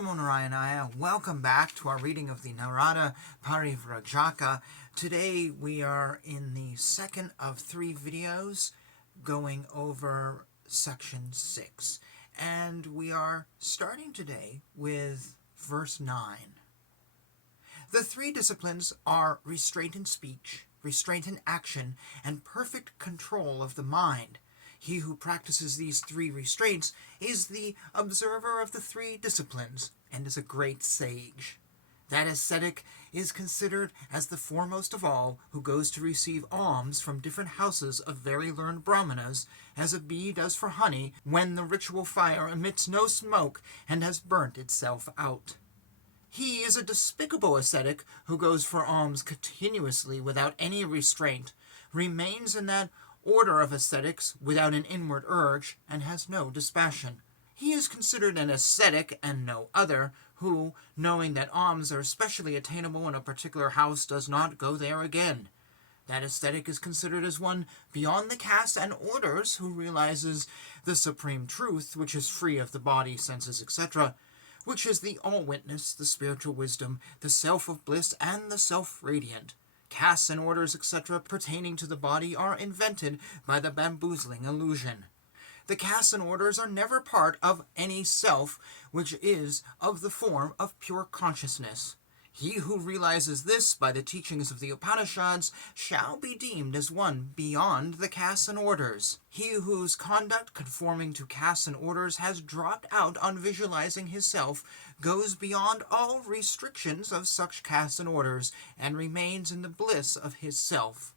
Namo Narayana. Welcome back to our reading of the Narada Parivrajaka. Today we are in the second of 3 videos going over section 6. And we are starting today with verse 9. The 3 disciplines are restraint in speech, restraint in action, and perfect control of the mind. He who practices these 3 restraints is the observer of the 3 disciplines and is a great sage. That ascetic is considered as the foremost of all who goes to receive alms from different houses of very learned brahmanas, as a bee does for honey when the ritual fire emits no smoke and has burnt itself out. He is a despicable ascetic who goes for alms continuously without any restraint, remains in that order of ascetics without an inward urge, and has no dispassion. He is considered an ascetic and no other, who, knowing that alms are specially attainable in a particular house, does not go there again. That ascetic is considered as one beyond the caste and orders, who realizes the supreme truth, which is free of the body, senses, etc., which is the all-witness, the spiritual wisdom, the self of bliss, and the self-radiant. Castes and orders, etc., pertaining to the body are invented by the bamboozling illusion. The castes and orders are never part of any self, which is of the form of pure consciousness. He who realizes this by the teachings of the Upanishads shall be deemed as one beyond the castes and orders. He whose conduct conforming to castes and orders has dropped out on visualizing his self goes beyond all restrictions of such castes and orders and remains in the bliss of his self.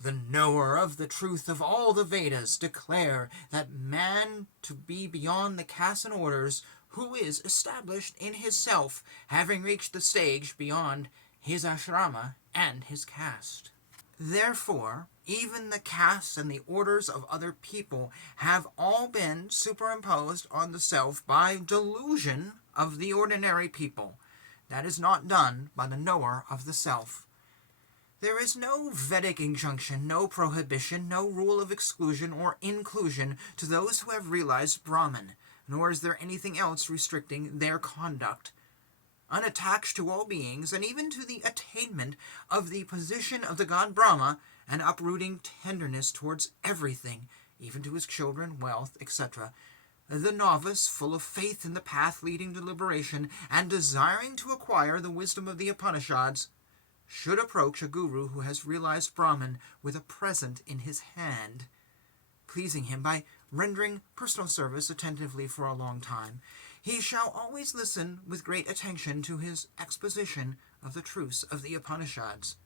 The knower of the truth of all the Vedas declare that man to be beyond the castes and orders, who is established in his self, having reached the stage beyond his ashrama and his caste. Therefore, even the castes and the orders of other people have all been superimposed on the self by delusion of the ordinary people. That is not done by the knower of the self. There is no Vedic injunction, no prohibition, no rule of exclusion or inclusion to those who have realized Brahman, nor is there anything else restricting their conduct. Unattached to all beings, and even to the attainment of the position of the god Brahma, and uprooting tenderness towards everything, even to his children, wealth, etc., the novice, full of faith in the path leading to liberation, and desiring to acquire the wisdom of the Upanishads, should approach a guru who has realized Brahman with a present in his hand, pleasing him by rendering personal service attentively for a long time. He shall always listen with great attention to his exposition of the truths of the Upanishads.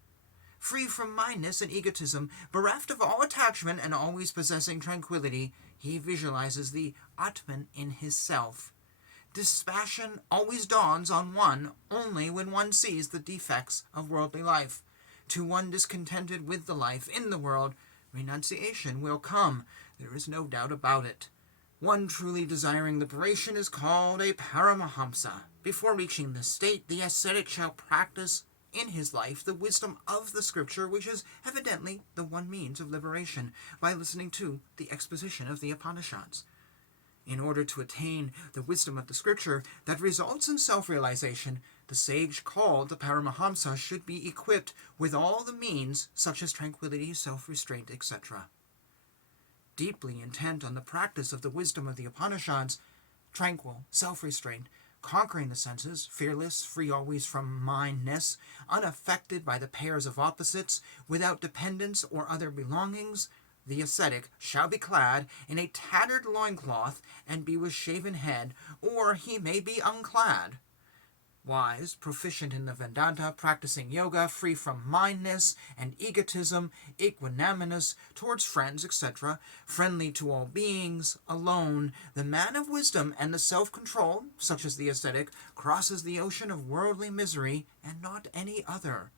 Free from mindness and egotism, bereft of all attachment and always possessing tranquility, he visualizes the Atman in his self. Dispassion always dawns on one only when one sees the defects of worldly life. To one discontented with the life in the world, renunciation will come. There is no doubt about it. One truly desiring liberation is called a Paramahamsa. Before reaching this state, the ascetic shall practice in his life the wisdom of the scripture, which is evidently the one means of liberation, by listening to the exposition of the Upanishads. In order to attain the wisdom of the scripture that results in self-realization, the sage called the Paramahamsa should be equipped with all the means such as tranquility, self-restraint, etc. Deeply intent on the practice of the wisdom of the Upanishads, tranquil, self-restraint, conquering the senses, fearless, free always from mindness, unaffected by the pairs of opposites, without dependence or other belongings, the ascetic shall be clad in a tattered loincloth and be with shaven head, or he may be unclad. Wise, proficient in the Vedanta, practicing yoga, free from mindness and egotism, equanimous towards friends, etc., friendly to all beings, alone, the man of wisdom and the self-control, such as the ascetic, crosses the ocean of worldly misery, and not any other.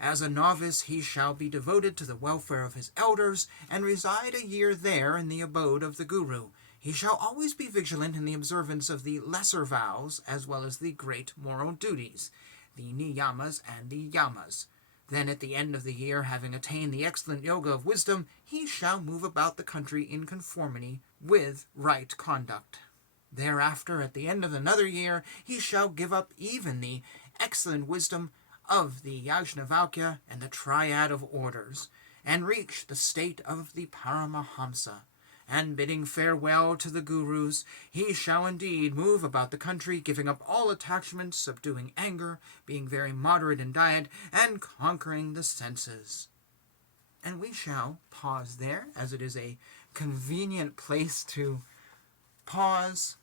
As a novice he shall be devoted to the welfare of his elders, and reside a year there in the abode of the Guru. He shall always be vigilant in the observance of the lesser vows, as well as the great moral duties, the niyamas and the yamas. Then at the end of the year, having attained the excellent yoga of wisdom, he shall move about the country in conformity with right conduct. Thereafter, at the end of another year, he shall give up even the excellent wisdom of the Yajnavalkya and the triad of orders, and reach the state of the Paramahamsa. And bidding farewell to the gurus, he shall indeed move about the country, giving up all attachments, subduing anger, being very moderate in diet, and conquering the senses. And we shall pause there, as it is a convenient place to pause